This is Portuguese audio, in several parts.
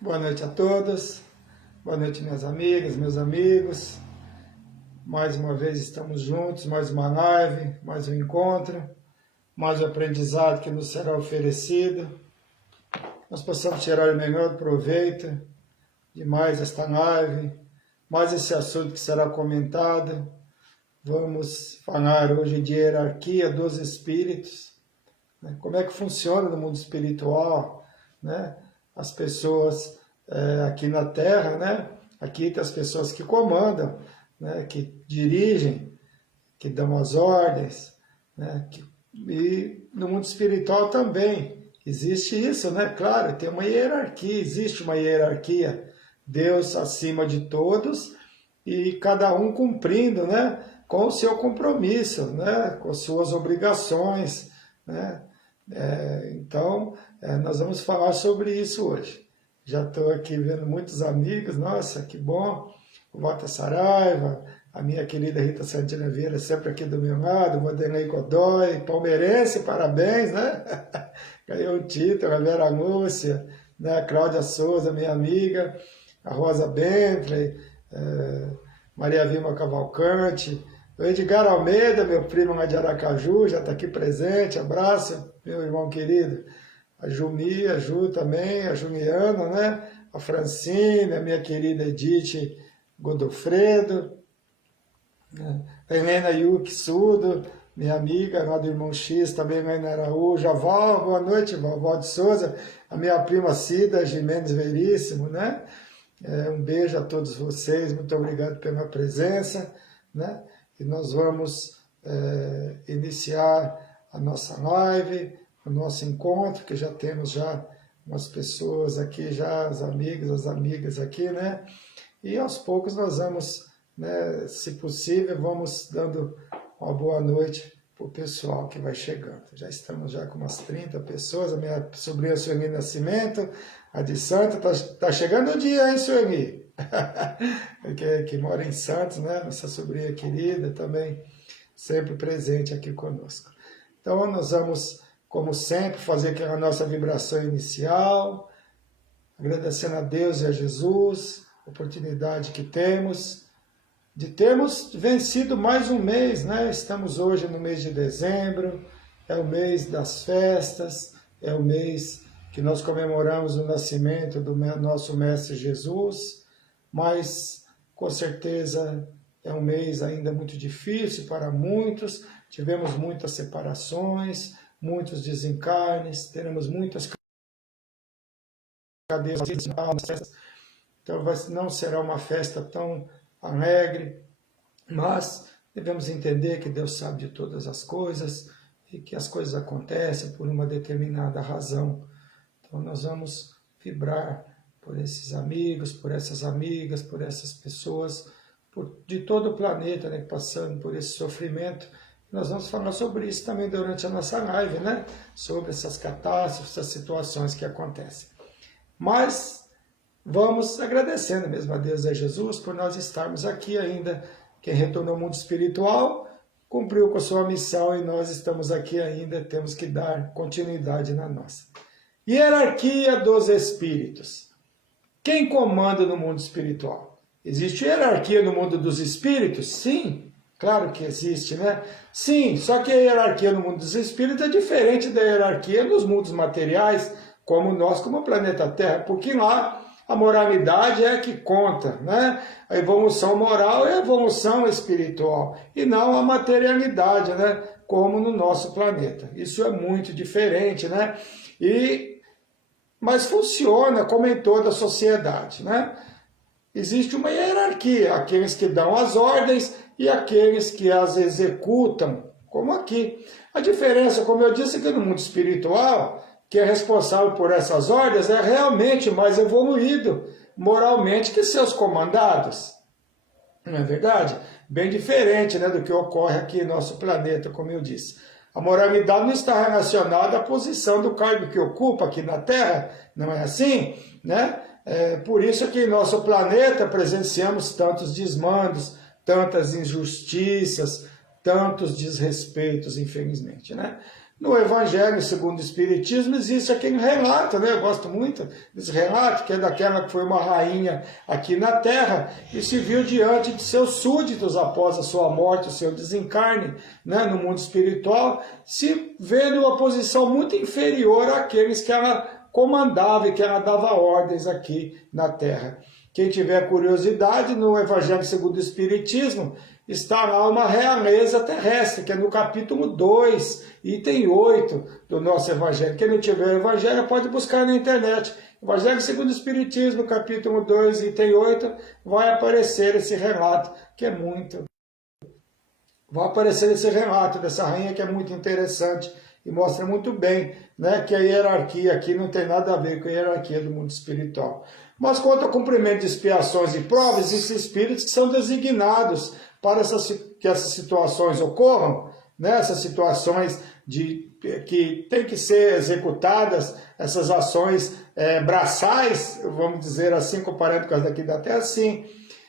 Boa noite a todos, boa noite minhas amigas, meus amigos. Mais uma vez estamos juntos, mais uma live, mais um encontro, mais um aprendizado que nos será oferecido. Nós possamos tirar o melhor proveito de mais esta live, mais esse assunto que será comentado. Vamos falar hoje de hierarquia dos espíritos, né? Como é que funciona no mundo espiritual, né? As pessoas aqui na Terra, né? Aqui tem as pessoas que comandam, né? Que dirigem, que dão as ordens, né? E no mundo espiritual também existe isso, né? Claro, tem uma hierarquia, existe uma hierarquia, Deus acima de todos e cada um cumprindo, né? Com o seu compromisso, né? Com suas obrigações, né? Então, nós vamos falar sobre isso hoje. Já estou aqui vendo muitos amigos, nossa, que bom, o Walter Saraiva, a minha querida Rita Santina Vieira, sempre aqui do meu lado, o Vanderlei Godoy, palmeirense, parabéns, né? Ganhou um título, a Vera Lúcia, né? A Cláudia Souza, minha amiga, a Rosa Bentley, Maria Vilma Cavalcante, o Edgar Almeida, meu primo lá de Aracaju, já está aqui presente, abraço, meu irmão querido. A Jumi, a Ju também, a Juliana, né? A Francine, a minha querida Edith Godofredo, né? A Helena Yuki Sudo, minha amiga lá do Irmão X, também lá em Araújo, a Val, boa noite, Val de Souza, a minha prima Cida Jimenez Veríssimo, né? Um beijo a todos vocês, muito obrigado pela presença, né? E nós vamos iniciar a nossa live, o nosso encontro, que já temos já umas pessoas aqui, já as amigas aqui, né? E aos poucos nós vamos, né, se possível, vamos dando uma boa noite para o pessoal que vai chegando. Já estamos já com umas 30 pessoas, a minha sobrinha Sueli Nascimento, a de Santos, tá chegando o dia, hein, Sueli? que mora em Santos, né? Nossa sobrinha querida também, sempre presente aqui conosco. Então nós vamos, como sempre, fazer aquela nossa vibração inicial, agradecendo a Deus e a Jesus, a oportunidade que temos de termos vencido mais um mês, né? Estamos hoje no mês de dezembro, é o mês das festas, é o mês que nós comemoramos o nascimento do nosso Mestre Jesus, mas com certeza é um mês ainda muito difícil para muitos, tivemos muitas separações, muitos desencarnes, teremos muitas cadeias, então não será uma festa tão alegre, mas devemos entender que Deus sabe de todas as coisas e que as coisas acontecem por uma determinada razão. Então nós vamos vibrar por esses amigos, por essas amigas, por essas pessoas, de todo o planeta, né, passando por esse sofrimento. Nós vamos falar sobre isso também durante a nossa live, né? Sobre essas catástrofes, essas situações que acontecem. Mas vamos agradecendo mesmo a Deus e a Jesus por nós estarmos aqui ainda. Quem retornou ao mundo espiritual cumpriu com a sua missão e nós estamos aqui ainda, temos que dar continuidade na nossa. Hierarquia dos espíritos. Quem comanda no mundo espiritual? Existe hierarquia no mundo dos espíritos? Sim, claro que existe, né? Sim, só que a hierarquia no mundo dos espíritos é diferente da hierarquia nos mundos materiais, como nós, como o planeta Terra, porque lá a moralidade é que conta, né? A evolução moral é a evolução espiritual, e não a materialidade, né? Como no nosso planeta. Isso é muito diferente, né? Mas funciona como em toda a sociedade, né? Existe uma hierarquia, aqueles que dão as ordens e aqueles que as executam, como aqui. A diferença, como eu disse, é que no mundo espiritual, que é responsável por essas ordens, é realmente mais evoluído moralmente que seus comandados. Não é verdade? Bem diferente, né, do que ocorre aqui no nosso planeta, como eu disse. A moralidade não está relacionada à posição do cargo que ocupa aqui na Terra, não é assim? Né? Por isso que em nosso planeta presenciamos tantos desmandos, tantas injustiças, tantos desrespeitos, infelizmente, né? No Evangelho segundo o Espiritismo existe aquele relato, né? Eu gosto muito desse relato, que é daquela que foi uma rainha aqui na Terra e se viu diante de seus súditos após a sua morte, o seu desencarne, né? No mundo espiritual, se vendo uma posição muito inferior àqueles que ela comandava e que ela dava ordens aqui na Terra. Quem tiver curiosidade, no Evangelho segundo o Espiritismo, está lá uma realeza terrestre, que é no capítulo 2, item 8 do nosso Evangelho. Quem não tiver o Evangelho pode buscar na internet. Evangelho segundo o Espiritismo, capítulo 2, item 8, vai aparecer esse relato, que é muito... Vai aparecer esse relato dessa rainha que é muito interessante e mostra muito bem, né, que a hierarquia aqui não tem nada a ver com a hierarquia do mundo espiritual. Mas quanto ao cumprimento de expiações e provas, existem espíritos que são designados para que essas situações ocorram, né? Essas situações que tem que ser executadas, essas ações braçais, vamos dizer assim, comparando com as daqui da Terra, sim.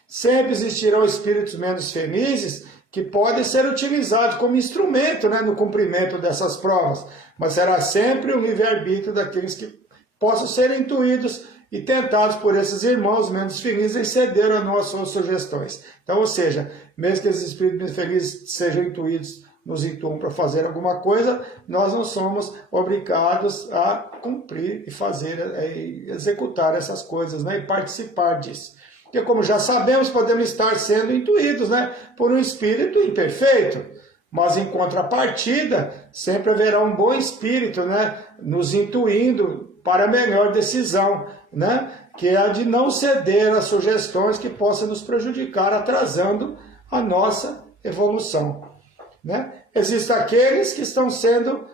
Sempre existirão espíritos menos felizes que podem ser utilizados como instrumento, né, no cumprimento dessas provas, mas será sempre o livre-arbítrio daqueles que possam ser intuídos e tentados por esses irmãos menos felizes em ceder a nossas sugestões. Então, ou seja, mesmo que esses espíritos menos felizes sejam intuídos, nos intuam para fazer alguma coisa, nós não somos obrigados a cumprir e fazer, executar essas coisas, né, e participar disso. Porque, como já sabemos, podemos estar sendo intuídos, né, por um espírito imperfeito, mas em contrapartida, sempre haverá um bom espírito, né, nos intuindo para a melhor decisão, né, que é a de não ceder a sugestões que possam nos prejudicar, atrasando a nossa evolução, né? Existem aqueles que estão sendo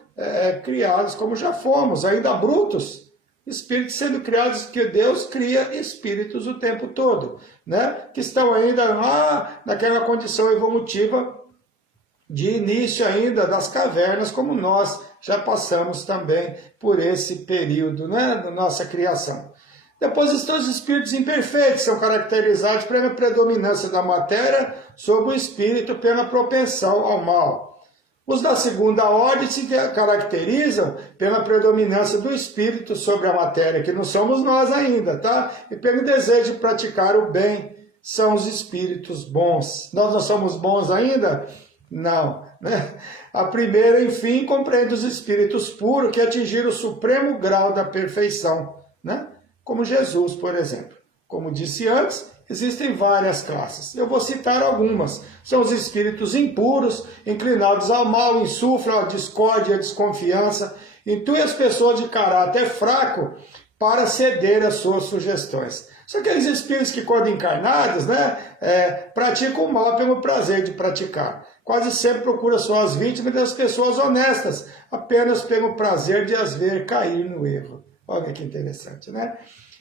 criados como já fomos, ainda brutos, espíritos sendo criados, que Deus cria espíritos o tempo todo, né, que estão ainda lá naquela condição evolutiva de início ainda das cavernas, como nós já passamos também por esse período, né, da nossa criação. Depois estão os espíritos imperfeitos, são caracterizados pela predominância da matéria sobre o espírito, pela propensão ao mal. Os da segunda ordem se caracterizam pela predominância do espírito sobre a matéria, que não somos nós ainda, tá? E pelo desejo de praticar o bem, são os espíritos bons. Nós não somos bons ainda? Não, né? A primeira, enfim, compreende os espíritos puros que atingiram o supremo grau da perfeição, né? Como Jesus, por exemplo. Como disse antes, existem várias classes. Eu vou citar algumas. São os espíritos impuros, inclinados ao mal, insuflam a discórdia e a desconfiança, intuem as pessoas de caráter fraco para ceder às suas sugestões. São aqueles espíritos que, quando encarnados, né, praticam o mal pelo prazer de praticar. Quase sempre procuram suas vítimas das pessoas honestas, apenas pelo prazer de as ver cair no erro. Olha que interessante, né?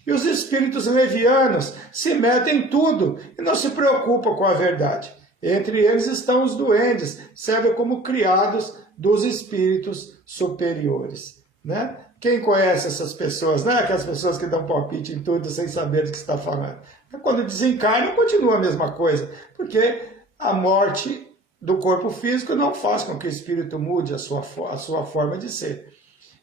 E os espíritos levianos se metem em tudo e não se preocupam com a verdade. Entre eles estão os duendes, servem como criados dos espíritos superiores, né? Quem conhece essas pessoas, né? Aquelas pessoas que dão palpite em tudo sem saber do que está falando. Quando desencarnam, continua a mesma coisa, porque a morte do corpo físico não faz com que o espírito mude a sua forma de ser.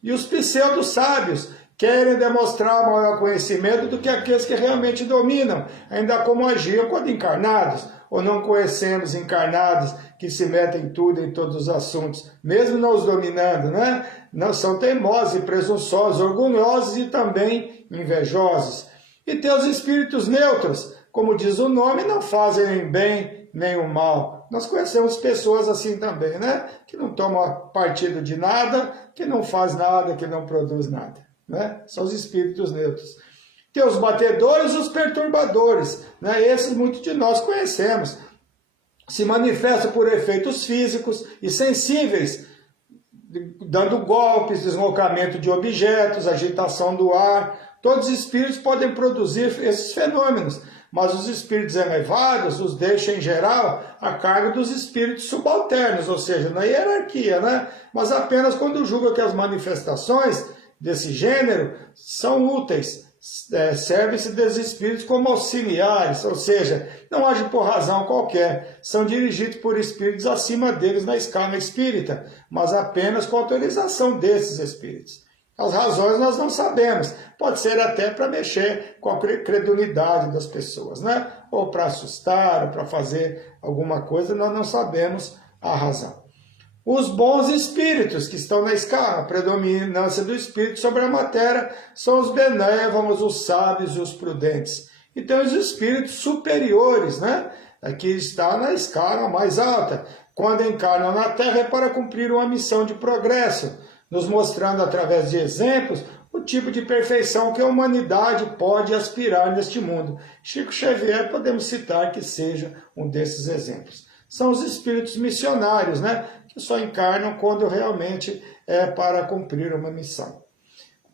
E os pseudo-sábios querem demonstrar maior conhecimento do que aqueles que realmente dominam, ainda como agiam quando encarnados, ou não conhecemos encarnados que se metem em tudo, em todos os assuntos, mesmo não os dominando, né? Não são teimosos e presunçosos, orgulhosos e também invejosos. E tem os espíritos neutros, como diz o nome, não fazem nem bem nem o mal. Nós conhecemos pessoas assim também, né? Que não tomam partido de nada, que não faz nada, que não produz nada, né? São os espíritos neutros. Tem os batedores e os perturbadores, né? Esses muitos de nós conhecemos. Se manifestam por efeitos físicos e sensíveis, dando golpes, deslocamento de objetos, agitação do ar. Todos os espíritos podem produzir esses fenômenos, mas os espíritos elevados os deixam, em geral, a cargo dos espíritos subalternos, ou seja, na hierarquia, né? Mas apenas quando julgam que as manifestações desse gênero são úteis, servem-se dos espíritos como auxiliares, ou seja, não agem por razão qualquer, são dirigidos por espíritos acima deles na escala espírita, mas apenas com autorização desses espíritos. As razões nós não sabemos, pode ser até para mexer com a credulidade das pessoas, né? Ou para assustar, ou para fazer alguma coisa, nós não sabemos a razão. Os bons espíritos que estão na escala, a predominância do espírito sobre a matéria, são os benévolos, os sábios e os prudentes. E tem os espíritos superiores, né? Aqui está na escala mais alta, quando encarnam na Terra é para cumprir uma missão de progresso, nos mostrando através de exemplos o tipo de perfeição que a humanidade pode aspirar neste mundo. Chico Xavier podemos citar que seja um desses exemplos. São os espíritos missionários, né? Que só encarnam quando realmente é para cumprir uma missão.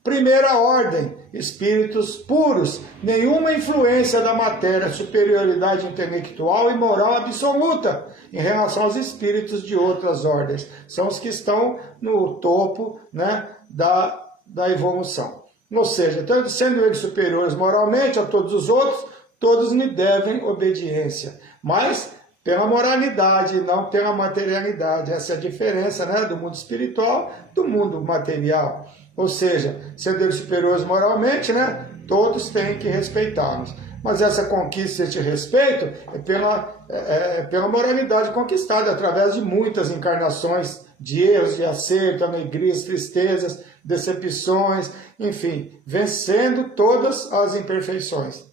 Primeira ordem, espíritos puros, nenhuma influência da matéria, superioridade intelectual e moral absoluta em relação aos espíritos de outras ordens. São os que estão no topo, né, da evolução. Ou seja, tanto sendo eles superiores moralmente a todos os outros, todos lhe devem obediência. Mas pela moralidade, não pela materialidade. Essa é a diferença, né, do mundo espiritual do mundo material. Ou seja, sendo eles superiores moralmente, né, todos têm que respeitá-los. Mas essa conquista, esse respeito, é pela moralidade conquistada, através de muitas encarnações de erros, de acerto, alegrias, tristezas, decepções, enfim, vencendo todas as imperfeições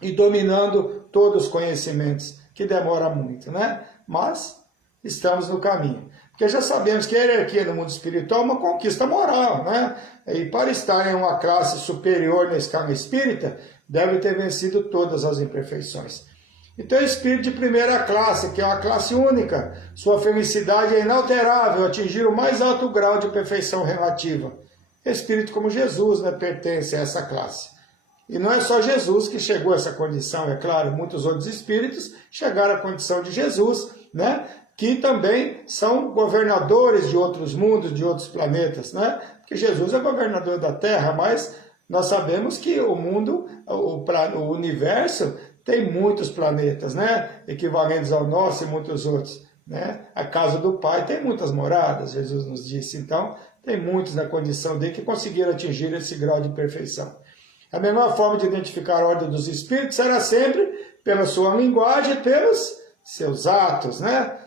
e dominando todos os conhecimentos, que demora muito, né? Mas estamos no caminho. Porque já sabemos que a hierarquia no mundo espiritual é uma conquista moral, né? E para estar em uma classe superior na escala espírita, deve ter vencido todas as imperfeições. Então, o espírito de primeira classe, que é uma classe única, sua felicidade é inalterável, atingir o mais alto grau de perfeição relativa. Espírito como Jesus, né, pertence a essa classe. E não é só Jesus que chegou a essa condição, é claro, muitos outros espíritos chegaram à condição de Jesus, né? Que também são governadores de outros mundos, de outros planetas, né? Porque Jesus é governador da Terra, mas nós sabemos que o mundo, o universo, tem muitos planetas, né? Equivalentes ao nosso e muitos outros, né? A casa do Pai tem muitas moradas, Jesus nos disse. Então, tem muitos na condição dele que conseguiram atingir esse grau de perfeição. A melhor forma de identificar a ordem dos espíritos será sempre pela sua linguagem e pelos seus atos, né?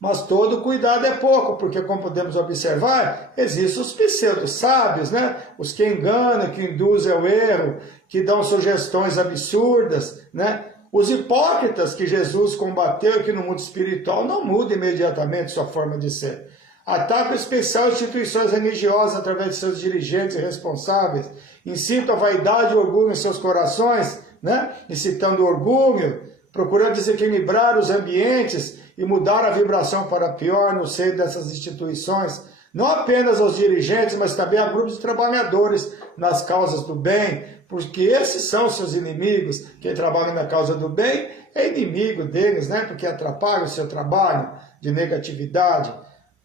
Mas todo cuidado é pouco, porque como podemos observar, existem os pseudo-sábios, né? Os que enganam, que induzem ao erro, que dão sugestões absurdas, né? Os hipócritas que Jesus combateu e que no mundo espiritual não muda imediatamente sua forma de ser. Atacam especial instituições religiosas através de seus dirigentes e responsáveis, incitam a vaidade e orgulho em seus corações, né? Incitando orgulho, procurando desequilibrar os ambientes e mudar a vibração para pior no seio dessas instituições, não apenas aos dirigentes, mas também a grupos de trabalhadores nas causas do bem, porque esses são seus inimigos. Quem trabalha na causa do bem é inimigo deles, né? Porque atrapalha o seu trabalho de negatividade,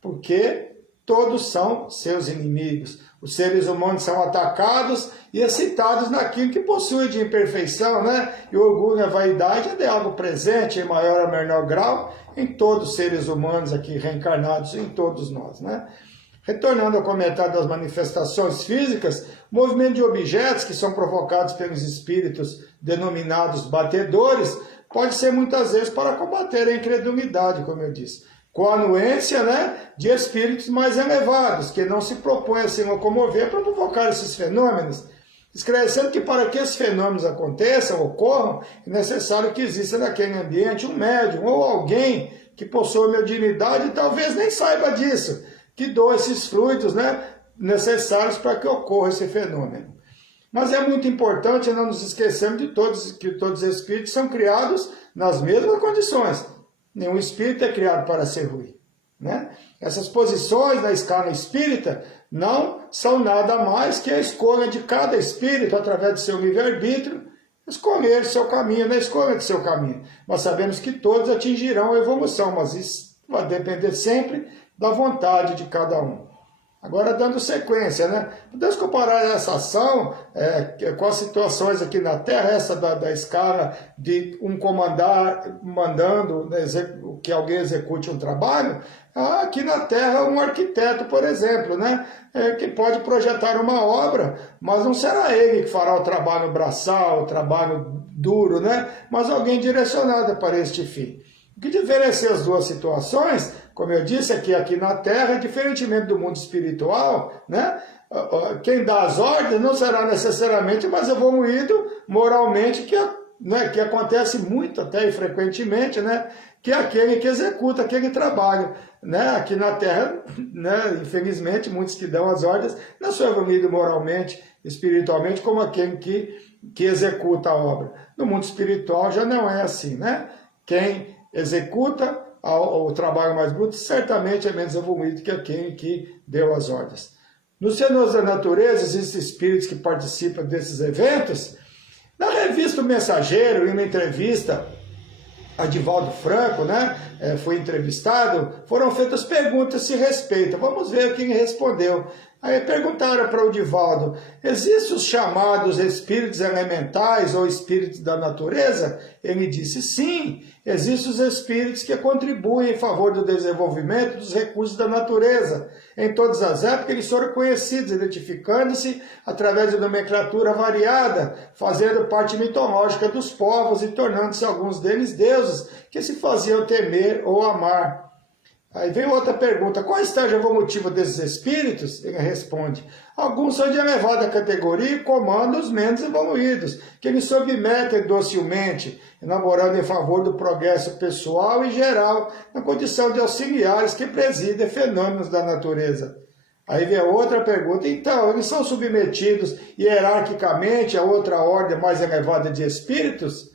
porque todos são seus inimigos. Os seres humanos são atacados e excitados naquilo que possui de imperfeição, né? E o orgulho e a vaidade é algo presente em maior ou menor grau em todos os seres humanos aqui reencarnados, em todos nós, né? Retornando ao comentário das manifestações físicas, o movimento de objetos que são provocados pelos espíritos denominados batedores pode ser muitas vezes para combater a incredulidade, como eu disse, com a anuência, né, de espíritos mais elevados, que não se propõem a se locomover para provocar esses fenômenos, esclarecendo que para que esses fenômenos aconteçam, ocorram, é necessário que exista naquele ambiente um médium ou alguém que possua mediunidade e talvez nem saiba disso, que doa esses fluidos, né, necessários para que ocorra esse fenômeno. Mas é muito importante não nos esquecermos que todos os espíritos são criados nas mesmas condições. Nenhum espírito é criado para ser ruim, né? Essas posições na escala espírita não são nada mais que a escolha de cada espírito, através do seu livre-arbítrio, escolher seu caminho, na escolha de seu caminho. Nós sabemos que todos atingirão a evolução, mas isso vai depender sempre da vontade de cada um. Agora, dando sequência, né? Podemos comparar essa ação com as situações aqui na Terra, essa da escala de um mandando, né, que alguém execute um trabalho. Aqui na Terra, um arquiteto, por exemplo, né, que pode projetar uma obra, mas não será ele que fará o trabalho braçal, o trabalho duro, né, mas alguém direcionado para este fim. O que diferencia as duas situações, como eu disse aqui na Terra, diferentemente do mundo espiritual, né? Quem dá as ordens não será necessariamente mais evoluído moralmente, que acontece muito até e frequentemente, né? Que é aquele que executa aquele trabalho. Né? Aqui na Terra, né? Infelizmente, muitos que dão as ordens não são evoluídos moralmente, espiritualmente, como aquele que executa a obra. No mundo espiritual já não é assim, né? Quem executa o trabalho mais bruto, certamente é menos evoluído que aquele que deu as ordens. Nos fenômenos da natureza, existem espíritos que participam desses eventos. Na revista O Mensageiro, em uma entrevista, a Divaldo Franco, né, foi entrevistado, foram feitas perguntas a esse respeito. Vamos ver o que ele respondeu. Aí perguntaram para o Divaldo, existem os chamados espíritos elementais ou espíritos da natureza? Ele disse, sim, existem os espíritos que contribuem em favor do desenvolvimento dos recursos da natureza. Em todas as épocas eles foram conhecidos, identificando-se através de nomenclatura variada, fazendo parte mitológica dos povos e tornando-se alguns deles deuses, que se faziam temer ou amar. Aí vem outra pergunta, qual está o evolutivo desses espíritos? Ele responde, alguns são de elevada categoria e comandam os menos evoluídos, que eles submetem docilmente, elaborando em favor do progresso pessoal e geral, na condição de auxiliares que presidem fenômenos da natureza. Aí vem outra pergunta, então, eles são submetidos hierarquicamente a outra ordem mais elevada de espíritos?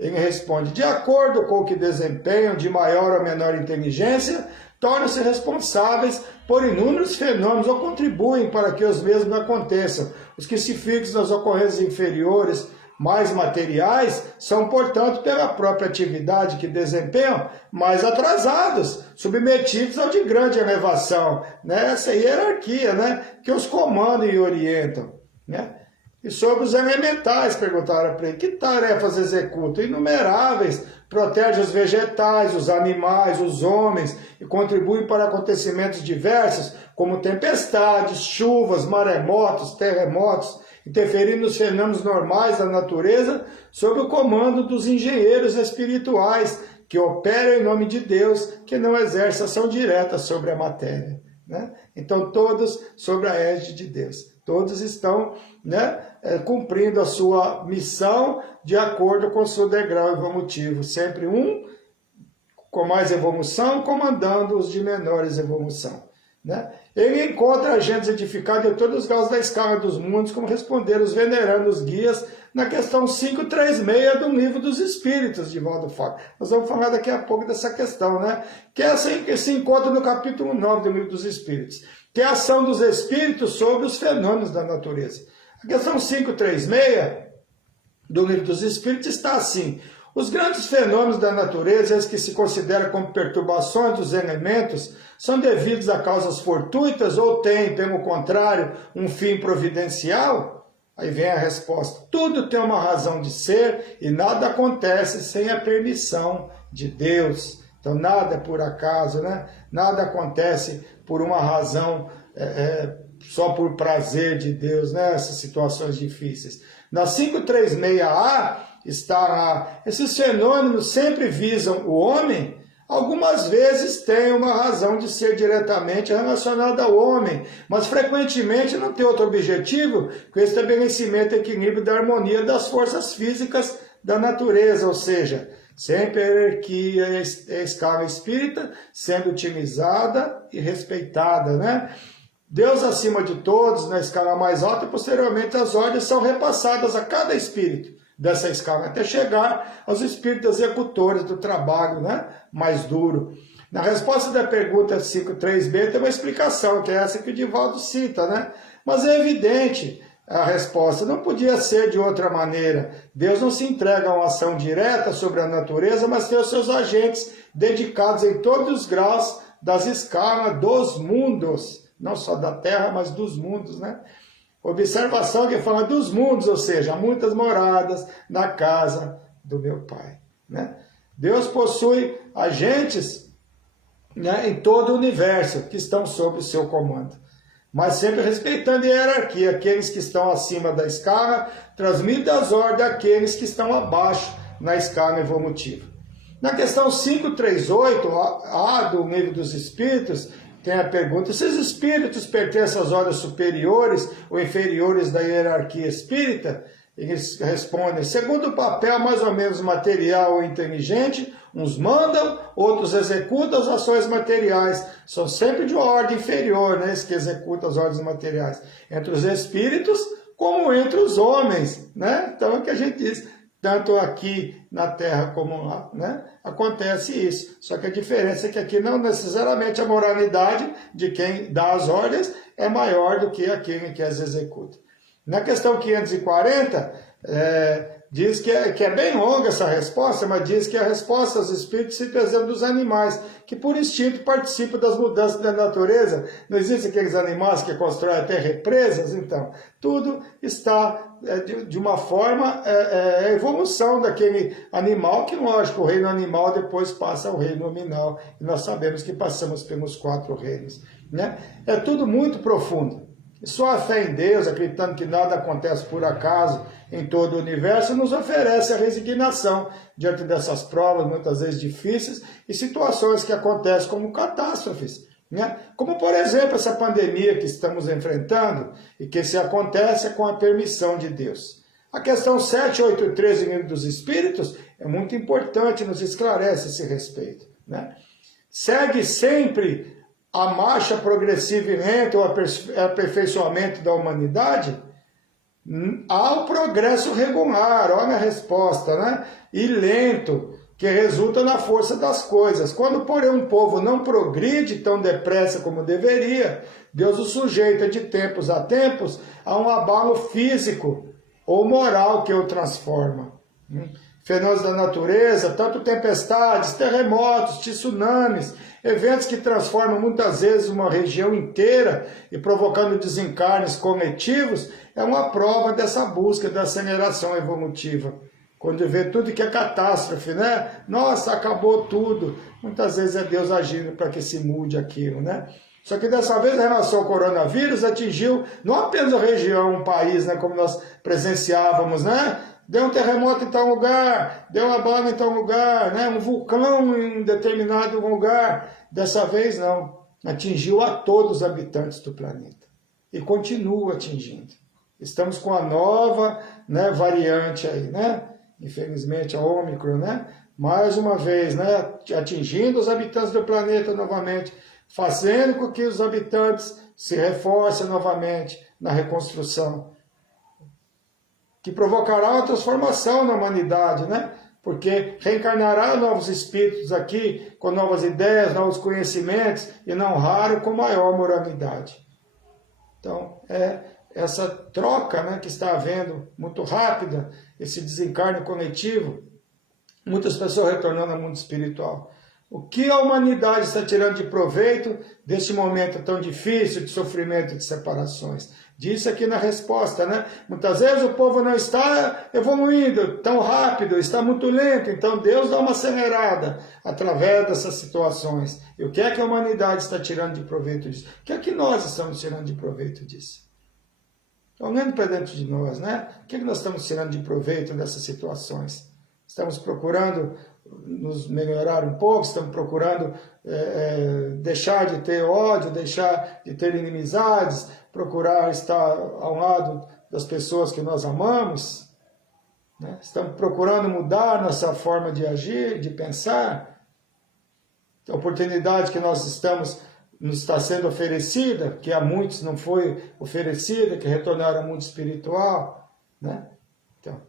Ele responde, de acordo com o que desempenham de maior ou menor inteligência, tornam-se responsáveis por inúmeros fenômenos ou contribuem para que os mesmos aconteçam. Os que se fixam nas ocorrências inferiores, mais materiais, são, portanto, pela própria atividade que desempenham, mais atrasados, submetidos ao de grande elevação, né? Essa hierarquia, né? Que os comandam e orientam, né? E sobre os elementais, perguntaram para ele, que tarefas executam? Inumeráveis, protegem os vegetais, os animais, os homens, e contribuem para acontecimentos diversos, como tempestades, chuvas, maremotos, terremotos, interferindo nos fenômenos normais da natureza, sob o comando dos engenheiros espirituais, que operam em nome de Deus, que não exercem ação direta sobre a matéria. Né? Então, todos sobre a égide de Deus. Todos estão, né, cumprindo a sua missão de acordo com o seu degrau evolutivo. Sempre um com mais evolução, comandando os de menores evolução. Né? Ele encontra agentes edificados em todos os graus da escala dos mundos, como responderam os venerandos guias na questão 536 do Livro dos Espíritos, de Divaldo Franco. Nós vamos falar daqui a pouco dessa questão, né? Que se encontra no capítulo 9 do Livro dos Espíritos, que é a ação dos espíritos sobre os fenômenos da natureza. A questão 536 do Livro dos Espíritos está assim, os grandes fenômenos da natureza, os que se consideram como perturbações dos elementos, são devidos a causas fortuitas ou têm, pelo contrário, um fim providencial? Aí vem a resposta, tudo tem uma razão de ser e nada acontece sem a permissão de Deus. Então nada é por acaso, né? Nada acontece por uma razão, só por prazer de Deus, né? Essas situações difíceis. Na 536A está lá, esses fenômenos sempre visam o homem, algumas vezes têm uma razão de ser diretamente relacionada ao homem, mas frequentemente não tem outro objetivo que o estabelecimento e equilíbrio da harmonia das forças físicas da natureza, ou seja, sempre a hierarquia e a escala espírita sendo utilizada e respeitada, né? Deus acima de todos, na escala mais alta, e posteriormente as ordens são repassadas a cada espírito dessa escala, até chegar aos espíritos executores do trabalho, né, mais duro. Na resposta da pergunta 53b tem uma explicação, que é essa que o Divaldo cita, né? Mas é evidente a resposta, não podia ser de outra maneira. Deus não se entrega a uma ação direta sobre a natureza, mas tem os seus agentes dedicados em todos os graus das escalas dos mundos. não só da terra, mas dos mundos, né? Observação que fala dos mundos, ou seja, há muitas moradas na casa do meu Pai, né? Deus possui agentes, né, em todo o universo que estão sob o seu comando, mas sempre respeitando a hierarquia. Aqueles que estão acima da escala transmitem as ordens àqueles que estão abaixo na escala evolutiva. Na questão 538, A do Livro dos Espíritos, tem a pergunta: se os espíritos pertencem às ordens superiores ou inferiores da hierarquia espírita? Eles respondem: segundo o papel mais ou menos material ou inteligente, uns mandam, outros executam as ações materiais. São sempre de uma ordem inferior, né, que executam as ordens materiais. Entre os espíritos, como entre os homens, né? Então é o que a gente diz, tanto aqui na Terra como lá, né? Acontece isso. Só que a diferença é que aqui não necessariamente a moralidade de quem dá as ordens é maior do que aquele que as executa. Na questão 540, diz que é bem longa essa resposta, mas diz que a resposta aos espíritos se trazendo dos animais, que por instinto participam das mudanças da natureza. Não existem aqueles animais que constroem até represas? Então, tudo está de uma forma, a evolução daquele animal, que lógico, o reino animal depois passa ao reino nominal, e nós sabemos que passamos pelos 4 reinos, né? É tudo muito profundo. Só a fé em Deus, acreditando que nada acontece por acaso em todo o universo, nos oferece a resignação diante dessas provas, muitas vezes difíceis, e situações que acontecem como catástrofes, né? Como, por exemplo, essa pandemia que estamos enfrentando, e que se acontece com a permissão de Deus. A questão 783 do Livro dos Espíritos é muito importante, nos esclarece esse respeito, né? Segue sempre a marcha progressiva e lenta, o aperfeiçoamento da humanidade, ao progresso regular, olha a resposta, né? E lento, que resulta na força das coisas. Quando, porém, um povo não progride tão depressa como deveria, Deus o sujeita de tempos a tempos a um abalo físico ou moral que o transforma. Fenômenos da natureza, tanto tempestades, terremotos, tsunamis, eventos que transformam muitas vezes uma região inteira e provocando desencarnes coletivos, é uma prova dessa busca da aceleração evolutiva. Quando vê tudo que é catástrofe, né? Nossa, acabou tudo. Muitas vezes é Deus agindo para que se mude aquilo, né? Só que dessa vez, em relação ao coronavírus, atingiu não apenas a região, um país, né, como nós presenciávamos, né? Deu um terremoto em tal lugar, deu uma bala em tal lugar, né? Um vulcão em um determinado lugar. Dessa vez não, atingiu a todos os habitantes do planeta. E continua atingindo. Estamos com a nova, né, variante aí, né? Infelizmente a Ômicron, né? Mais uma vez, né, atingindo os habitantes do planeta novamente, fazendo com que os habitantes se reforcem novamente na reconstrução, que provocará uma transformação na humanidade, né? Porque reencarnará novos espíritos aqui, com novas ideias, novos conhecimentos, e não raro com maior moralidade. Então, essa troca, né, que está havendo muito rápida, esse desencarne coletivo, muitas pessoas retornando ao mundo espiritual. O que a humanidade está tirando de proveito deste momento tão difícil de sofrimento e de separações? Disse aqui na resposta, né? Muitas vezes o povo não está evoluindo tão rápido, está muito lento, então Deus dá uma acelerada através dessas situações. E o que é que a humanidade está tirando de proveito disso? O que é que nós estamos tirando de proveito disso? Olhando para dentro de nós, né? O que é que nós estamos tirando de proveito dessas situações? Estamos procurando nos melhorar um pouco, estamos procurando deixar de ter ódio, deixar de ter inimizades, procurar estar ao lado das pessoas que nós amamos, né? Estamos procurando mudar nossa forma de agir, de pensar. A oportunidade que nós nos está sendo oferecida, que a muitos não foi oferecida, que retornaram ao mundo espiritual, né? Então,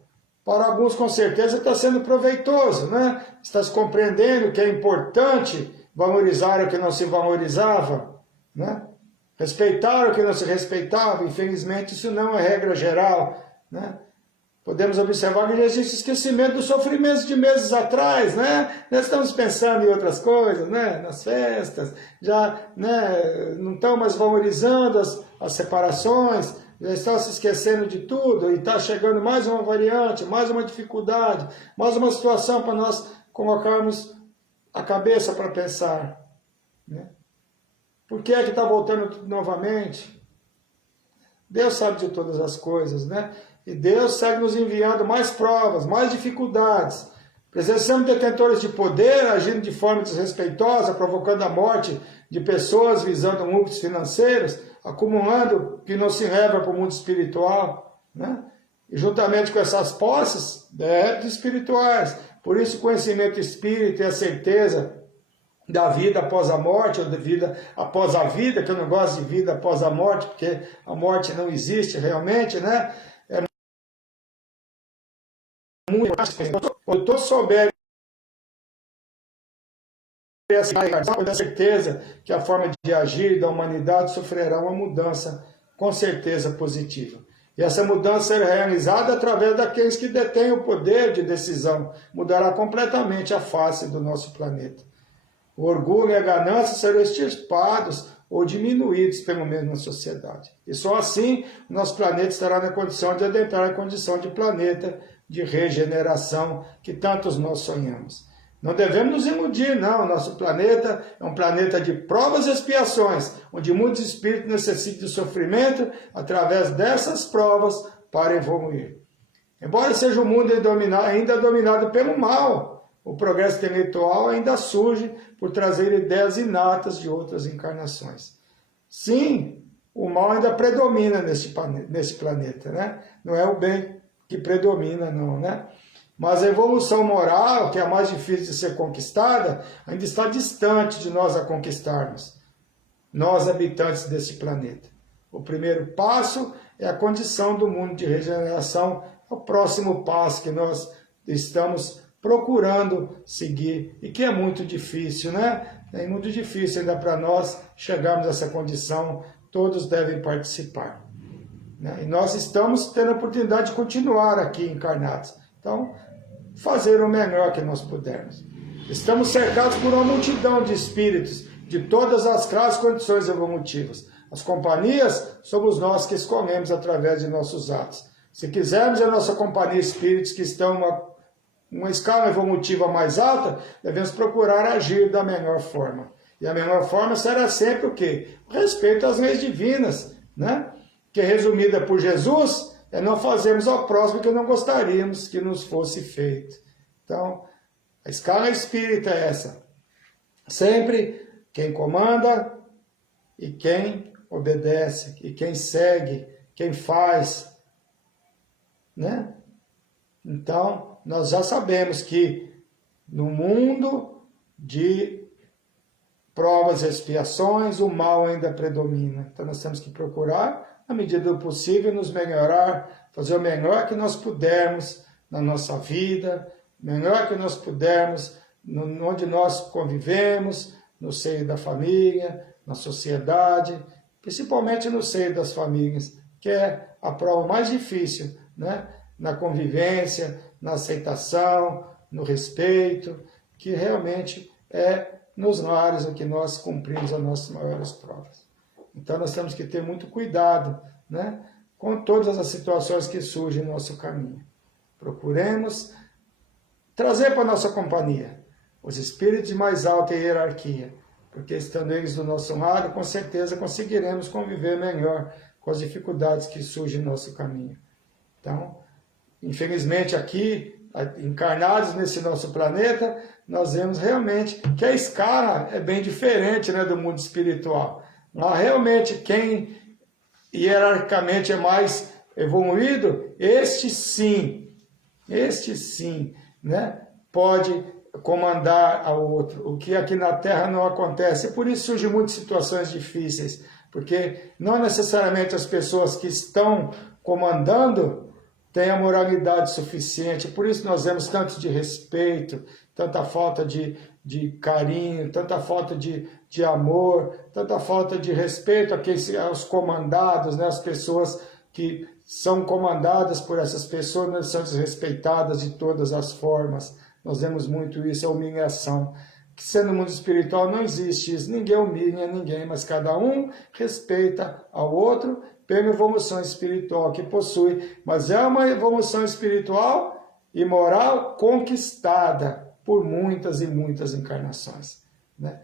para alguns, com certeza, está sendo proveitoso, né? Está se compreendendo que é importante valorizar o que não se valorizava, né? Respeitar o que não se respeitava. Infelizmente, isso não é regra geral, né? Podemos observar que já existe esquecimento dos sofrimentos de meses atrás, né? Nós estamos pensando em outras coisas, né? Nas festas, já, né, não estão mais valorizando as separações, já estão se esquecendo de tudo, e está chegando mais uma variante, mais uma dificuldade, mais uma situação para nós colocarmos a cabeça para pensar, né? Por que é que está voltando tudo novamente? Deus sabe de todas as coisas, né? E Deus segue nos enviando mais provas, mais dificuldades. Presenciamos detentores de poder agindo de forma desrespeitosa, provocando a morte de pessoas visando lucros financeiros, acumulando o que não se leva para o mundo espiritual, né? E juntamente com essas posses, débitos espirituais. Por isso, o conhecimento espírita e a certeza da vida após a morte, ou da vida após a vida, que eu não gosto de vida após a morte, porque a morte não existe realmente, né? Muito mais. Quando todos souberem com certeza que a forma de agir da humanidade sofrerá uma mudança, com certeza positiva. E essa mudança será realizada através daqueles que detêm o poder de decisão, mudará completamente a face do nosso planeta. O orgulho e a ganância serão extirpados ou diminuídos, pelo menos na sociedade. E só assim o nosso planeta estará na condição de adentrar a condição de planeta de regeneração que tantos nós sonhamos. Não devemos nos iludir, não. Nosso planeta é um planeta de provas e expiações, onde muitos espíritos necessitam de sofrimento através dessas provas para evoluir. Embora seja um mundo ainda dominado pelo mal, o progresso intelectual ainda surge por trazer ideias inatas de outras encarnações. Sim, o mal ainda predomina nesse planeta, né? Não é o bem que predomina, não, né? Mas a evolução moral, que é a mais difícil de ser conquistada, ainda está distante de nós a conquistarmos, nós habitantes desse planeta. O primeiro passo é a condição do mundo de regeneração, é o próximo passo que nós estamos procurando seguir, e que é muito difícil, né? É muito difícil ainda para nós chegarmos a essa condição, todos devem participar, né? E nós estamos tendo a oportunidade de continuar aqui encarnados. Então, fazer o melhor que nós pudermos. Estamos cercados por uma multidão de espíritos, de todas as classes e condições evolutivas. As companhias somos nós que escolhemos através de nossos atos. Se quisermos a nossa companhia espíritos que estão uma escala evolutiva mais alta, devemos procurar agir da melhor forma. E a melhor forma será sempre o quê? O respeito às leis divinas, né? Que é resumida por Jesus, é não fazermos ao próximo que não gostaríamos que nos fosse feito. Então, a escala espírita é essa. Sempre quem comanda e quem obedece, e quem segue, quem faz, né? Então, nós já sabemos que no mundo de provas e expiações, o mal ainda predomina. Então, nós temos que procurar, na medida do possível, nos melhorar, fazer o melhor que nós pudermos na nossa vida, o melhor que nós pudermos onde nós convivemos, no seio da família, na sociedade, principalmente no seio das famílias, que é a prova mais difícil, né? Na convivência, na aceitação, no respeito, que realmente é nos lares o que nós cumprimos as nossas maiores provas. Então nós temos que ter muito cuidado, né, com todas as situações que surgem no nosso caminho. Procuremos trazer para a nossa companhia os espíritos de mais alta hierarquia, porque estando eles do nosso lado, com certeza conseguiremos conviver melhor com as dificuldades que surgem no nosso caminho. Então, infelizmente aqui, encarnados nesse nosso planeta, nós vemos realmente que a escala é bem diferente, né, do mundo espiritual. Lá realmente quem hierarquicamente é mais evoluído, este sim, né, pode comandar a outro, o que aqui na Terra não acontece. E por isso surgem muitas situações difíceis, porque não necessariamente as pessoas que estão comandando têm a moralidade suficiente. Por isso nós vemos tanto de respeito, tanta falta de carinho, tanta falta de amor, tanta falta de respeito aos comandados, né, as pessoas que são comandadas por essas pessoas, mas são desrespeitadas de todas as formas. Nós vemos muito isso, a humilhação. Que sendo no mundo espiritual não existe isso, ninguém humilha ninguém, mas cada um respeita ao outro pela evolução espiritual que possui. Mas é uma evolução espiritual e moral conquistada por muitas e muitas encarnações, né?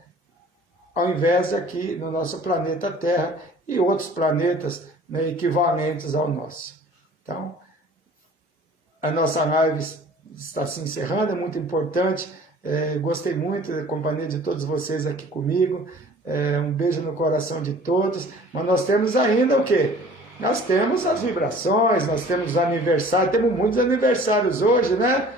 Ao invés de aqui no nosso planeta Terra e outros planetas, né, equivalentes ao nosso. Então, a nossa live está se encerrando, é muito importante. Gostei muito da companhia de todos vocês aqui comigo. Um beijo no coração de todos. Mas nós temos ainda o quê? Nós temos as vibrações, nós temos aniversário, temos muitos aniversários hoje, né?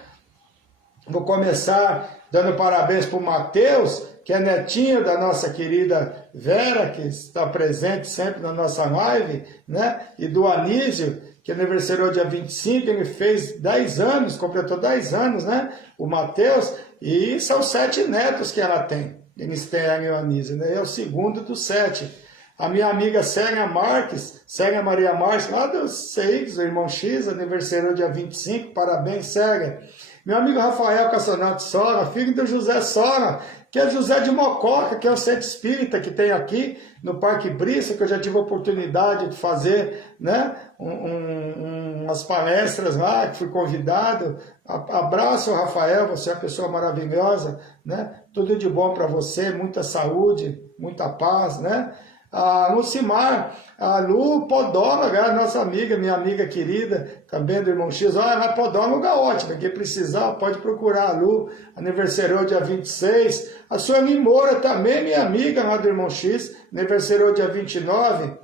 Vou começar dando parabéns para o Matheus, que é netinho da nossa querida Vera, que está presente sempre na nossa live, né? E do Anísio, que aniversariou dia 25, ele fez 10 anos, completou 10 anos, né? O Matheus, e são 7 netos que ela tem, Esther e o Anísio, né? É o segundo dos 7. A minha amiga Célia Marques, Célia Maria Marques, lá do CX, do Irmão X, aniversariou dia 25, parabéns, Célia. Meu amigo Rafael Cassonato Sora, filho do José Sora, que é José de Mococa, que é o centro espírita que tem aqui no Parque Brisa, que eu já tive a oportunidade de fazer, né, umas palestras lá, que fui convidado. Abraço, Rafael, você é uma pessoa maravilhosa, né? Tudo de bom para você, muita saúde, muita paz, né? A Lucimar, a Lu Podóloga, nossa amiga, minha amiga querida, também do Irmão X. Olha, a Podóloga ótima, quem precisar pode procurar a Lu, aniversariou dia 26. A Sueli Moura também, minha amiga lá do Irmão X, aniversariou dia 29.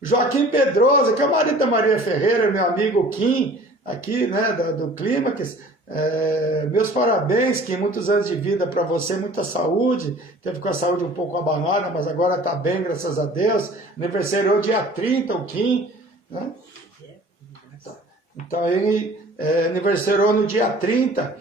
Joaquim Pedrosa, que é o marido da Maria Ferreira, meu amigo Kim, aqui, né, do Clímax. Meus parabéns, Kim, muitos anos de vida para você, muita saúde. Teve com a saúde um pouco abalada, mas agora está bem, graças a Deus. Aniversariou dia 30, o Kim, né? Então ele aniversariou no dia 30.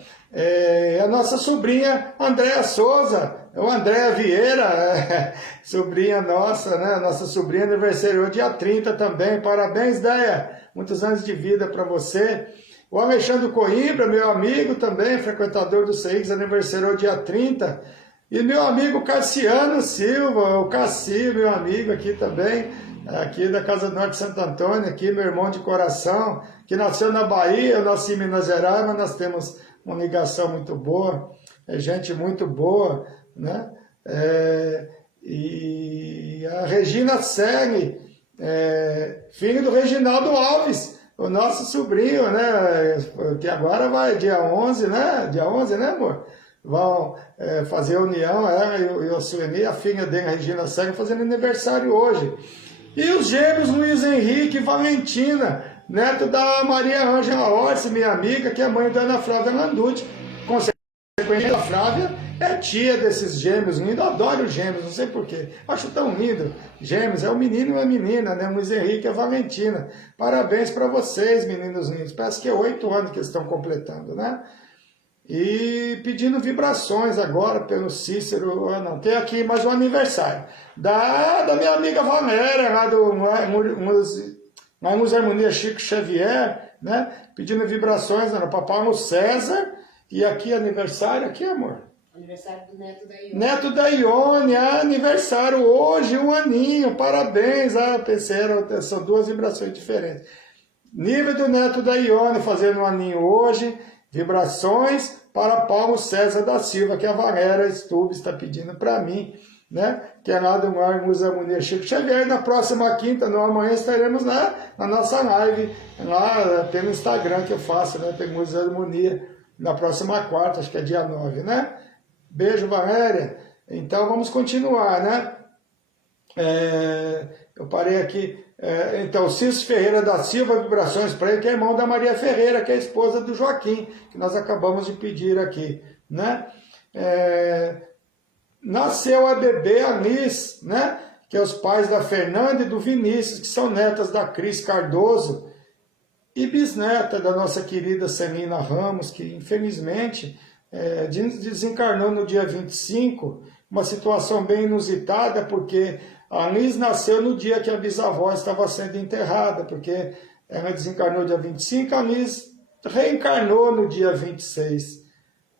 A nossa sobrinha Andréa Souza, o Andréa Vieira, sobrinha nossa, né? Nossa sobrinha aniversariou dia 30 também. Parabéns, Déia, muitos anos de vida para você. O Alexandre Coimbra, meu amigo também, frequentador do CX, aniversariou dia 30. E meu amigo Cassiano Silva, o Cassi, meu amigo aqui também, aqui da Casa Norte de Santo Antônio, aqui meu irmão de coração, que nasceu na Bahia, eu nasci em Minas Gerais, mas nós temos uma ligação muito boa, gente muito boa, né? E a Regina Selle, filho do Reginaldo Alves, o nosso sobrinho, né, que agora vai dia 11, né, amor? Vão fazer a união, ela e o Sueli, a filha dele, a Regina Selle, fazendo aniversário hoje. E os gêmeos Luiz Henrique e Valentina, neto da Maria Ângela Orsi, minha amiga, que é mãe da Ana Flávia Landucci. Consequentemente, a Flávia é tia desses gêmeos lindos, eu adoro gêmeos, não sei porquê, acho tão lindo. Gêmeos, é o menino e a menina, né? Luiz Henrique e a Valentina. Parabéns para vocês, meninos lindos. Parece que é 8 anos que eles estão completando, né? E pedindo vibrações agora pelo Cícero. Não, tem aqui mais um aniversário da minha amiga Valéria, lá do Música Harmonia Chico Xavier, né? Pedindo vibrações para Paulo César. E aqui aniversário, aqui, amor? Aniversário do neto da Ione. Neto da Ione, aniversário hoje, um aninho, parabéns. Pensei, são 2 vibrações diferentes. Nível do neto da Ione, fazendo um aninho hoje. Vibrações para Paulo César da Silva, que a Valéria Stubbe está pedindo para mim, né? Que é lá do Música Harmonia Chico Xavier. Na próxima quinta, no amanhã, estaremos lá na nossa live, lá pelo Instagram que eu faço, né? Pelo Música Harmonia, na próxima quarta, acho que é dia 9, né? Beijo, Valéria. Então, vamos continuar, né? Eu parei aqui. Então, Cício Ferreira da Silva, vibrações para ele, que é irmão da Maria Ferreira, que é a esposa do Joaquim, que nós acabamos de pedir aqui, né? Nasceu a bebê Alice, né? Que é os pais da Fernanda e do Vinícius, que são netas da Cris Cardoso, e bisneta da nossa querida Celina Ramos, que infelizmente desencarnou no dia 25, uma situação bem inusitada, porque a Liz nasceu no dia que a bisavó estava sendo enterrada, porque ela desencarnou dia 25, a Liz reencarnou no dia 26.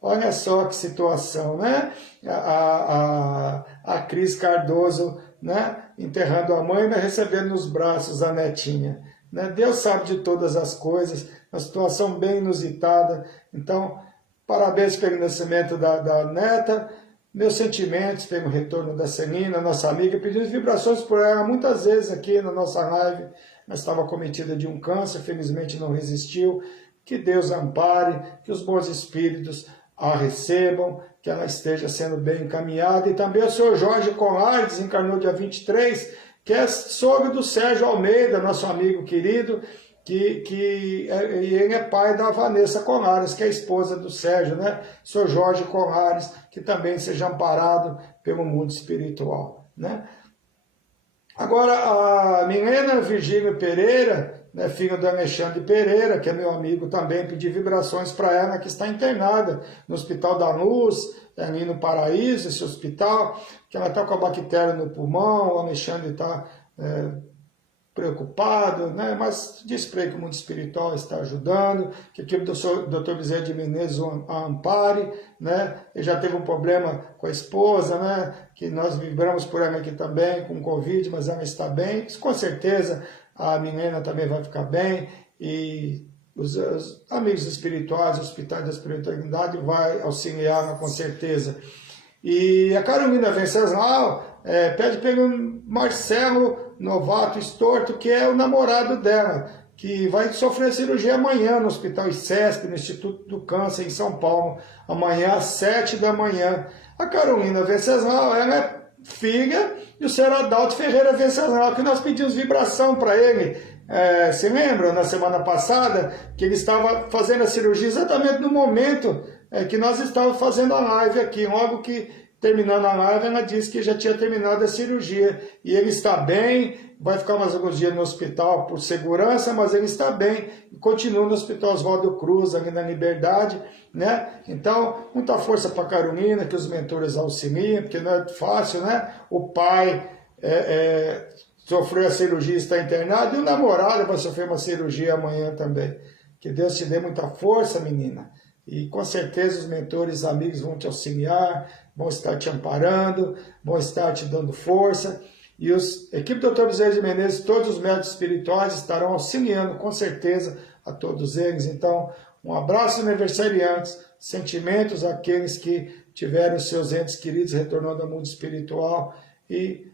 Olha só que situação, né? A Cris Cardoso, né? Enterrando a mãe, mas recebendo nos braços a netinha. Né? Deus sabe de todas as coisas, uma situação bem inusitada. Então, parabéns pelo nascimento da neta, meus sentimentos pelo retorno da Celina, nossa amiga, pedimos vibrações por ela muitas vezes aqui na nossa live. Ela estava cometida de um câncer, felizmente não resistiu. Que Deus ampare, que os bons espíritos a recebam, que ela esteja sendo bem encaminhada. E também o senhor Jorge Colar, desencarnou dia 23, que é sogro do Sérgio Almeida, nosso amigo querido, e ele é pai da Vanessa Colares, que é a esposa do Sérgio, né? Sr. Jorge Colares, que também seja amparado pelo mundo espiritual, né? Agora, a Milena Virgílio Pereira, né, filha do Alexandre Pereira, que é meu amigo também, pedi vibrações para ela, que está internada no Hospital da Luz, ali no Paraíso, esse hospital, que ela está com a bactéria no pulmão, o Alexandre está preocupado, né? Mas disse para ele que o mundo espiritual está ajudando, que a equipe do Dr. Bezerra de Menezes a ampare, né? Ele já teve um problema com a esposa, né? Que nós vibramos por ela aqui também, com Covid, mas ela está bem. Com certeza a Milena também vai ficar bem, e os amigos espirituais, os hospitais da espiritualidade vai auxiliar, com certeza. E a Carolina Venceslau pede pelo Marcelo Novato Estorto, que é o namorado dela, que vai sofrer cirurgia amanhã no Hospital ICESP, no Instituto do Câncer, em São Paulo, amanhã às 7 da manhã. A Carolina Venceslau, ela é filha do Sr. Adalto Ferreira Venceslau, que nós pedimos vibração para ele. Se lembra, na semana passada, que ele estava fazendo a cirurgia exatamente no momento que nós estávamos fazendo a live aqui. Logo que terminando a live, ela disse que já tinha terminado a cirurgia. E ele está bem, vai ficar mais alguns dias no hospital por segurança, mas ele está bem e continua no Hospital Oswaldo Cruz, ali na Liberdade, né? Então, muita força para a Carolina, que os mentores auxiliem, porque não é fácil, né? O pai sofreu a cirurgia e está internado, e o namorado vai sofrer uma cirurgia amanhã também. Que Deus te dê muita força, menina. E com certeza os mentores, amigos vão te auxiliar, vão estar te amparando, vão estar te dando força. E a equipe do Dr. Bezerra de Menezes, todos os médicos espirituais estarão auxiliando, com certeza, a todos eles. Então, um abraço aniversariantes, sentimentos àqueles que tiveram seus entes queridos retornando ao mundo espiritual. E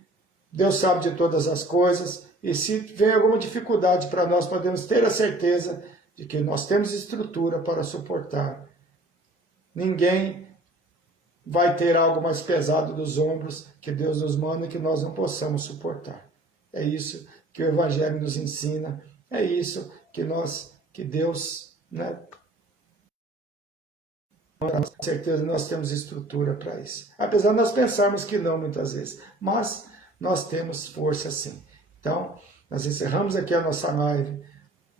Deus sabe de todas as coisas. E se vem alguma dificuldade para nós, podemos ter a certeza de que nós temos estrutura para suportar. Ninguém vai ter algo mais pesado dos ombros que Deus nos manda e que nós não possamos suportar. É isso que o Evangelho nos ensina, é isso que Deus, né? Com certeza nós temos estrutura para isso. Apesar de nós pensarmos que não muitas vezes, mas nós temos força sim. Então, nós encerramos aqui a nossa live.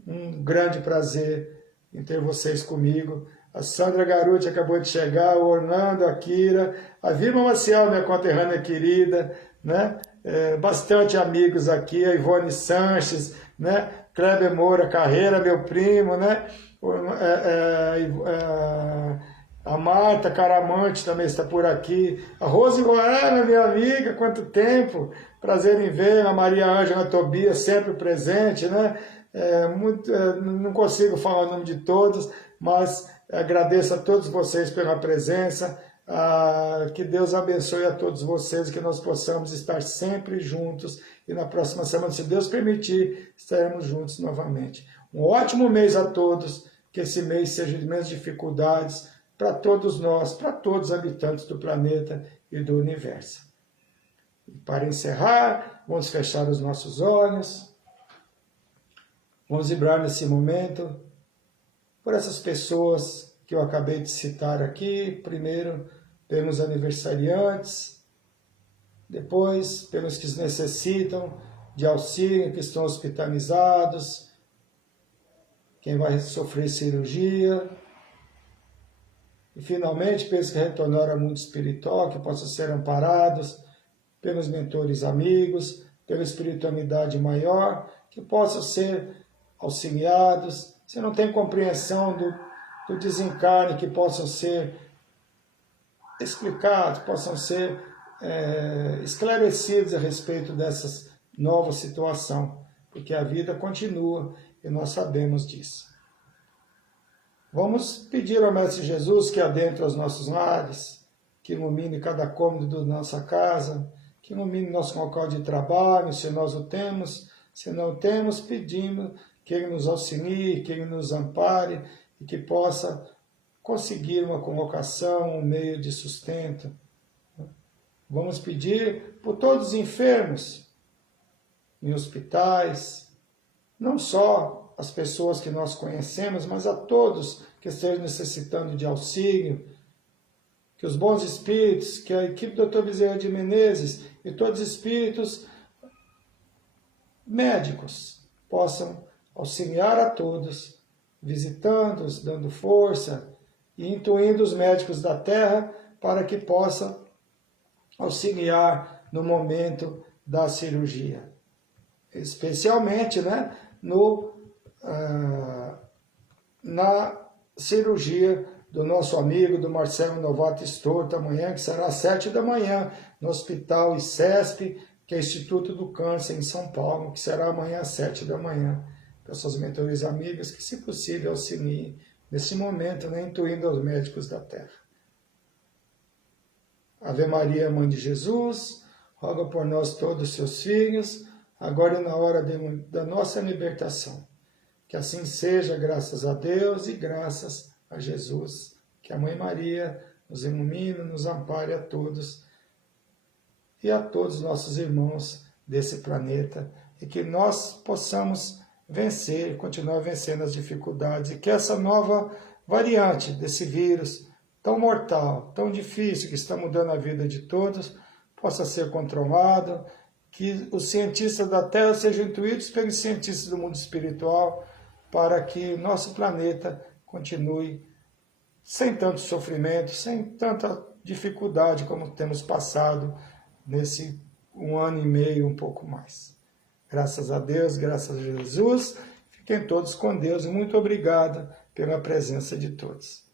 Um grande prazer em ter vocês comigo. A Sandra Garuti acabou de chegar, o Orlando, a Kira, a Vilma Maciel, minha conterrânea querida, né? Bastante amigos aqui, a Ivone Sanches, né? Kleber Moura Carreira, meu primo, né? A Marta Caramante também está por aqui. A Rose Goiânia, minha amiga, quanto tempo. Prazer em ver. A Maria Ângela Tobias, sempre presente, né? Não consigo falar o nome de todos, mas agradeço a todos vocês pela presença. Que Deus abençoe a todos vocês, que nós possamos estar sempre juntos. E na próxima semana, se Deus permitir, estaremos juntos novamente. Um ótimo mês a todos. Que esse mês seja de menos dificuldades para todos nós, para todos os habitantes do planeta e do universo. E para encerrar, vamos fechar os nossos olhos. Vamos vibrar nesse momento por essas pessoas que eu acabei de citar aqui. Primeiro, pelos aniversariantes, depois, pelos que necessitam de auxílio, que estão hospitalizados, quem vai sofrer cirurgia. E, finalmente, pelos que retornaram ao mundo espiritual, que possam ser amparados pelos mentores amigos, pela espiritualidade maior, que possam ser auxiliados, se não tem compreensão do desencarne, que possam ser explicados, possam ser esclarecidos a respeito dessa nova situação, porque a vida continua e nós sabemos disso. Vamos pedir ao Mestre Jesus que adentre os nossos lares, que ilumine cada cômodo da nossa casa, que ilumine nosso local de trabalho, se nós o temos, se não temos, pedimos que Ele nos auxilie, que Ele nos ampare e que possa conseguir uma colocação, um meio de sustento. Vamos pedir por todos os enfermos, em hospitais, não só as pessoas que nós conhecemos, mas a todos que estejam necessitando de auxílio, que os bons espíritos, que a equipe do Dr. Bezerra de Menezes e todos os espíritos médicos possam auxiliar a todos, visitando-os, dando força e intuindo os médicos da Terra para que possam auxiliar no momento da cirurgia. Especialmente, né, na cirurgia do nosso amigo, do Marcelo Novato Storto, amanhã, que será às 7 da manhã, no Hospital ICESP, que é Instituto do Câncer, em São Paulo, que será amanhã às 7 da manhã. Pessoas mentores amigas que, se possível, auxiliem nesse momento, né, intuindo aos médicos da Terra. Ave Maria, Mãe de Jesus, roga por nós todos os seus filhos, agora e na hora da nossa libertação. Que assim seja, graças a Deus e graças a Jesus. Que a Mãe Maria nos ilumine, nos ampare a todos e a todos os nossos irmãos desse planeta e que nós possamos vencer, continuar vencendo as dificuldades e que essa nova variante desse vírus tão mortal, tão difícil, que está mudando a vida de todos, possa ser controlado, que os cientistas da Terra sejam intuídos pelos cientistas do mundo espiritual para que nosso planeta continue sem tanto sofrimento, sem tanta dificuldade como temos passado nesse 1 ano e meio, um pouco mais. Graças a Deus, graças a Jesus, fiquem todos com Deus e muito obrigado pela presença de todos.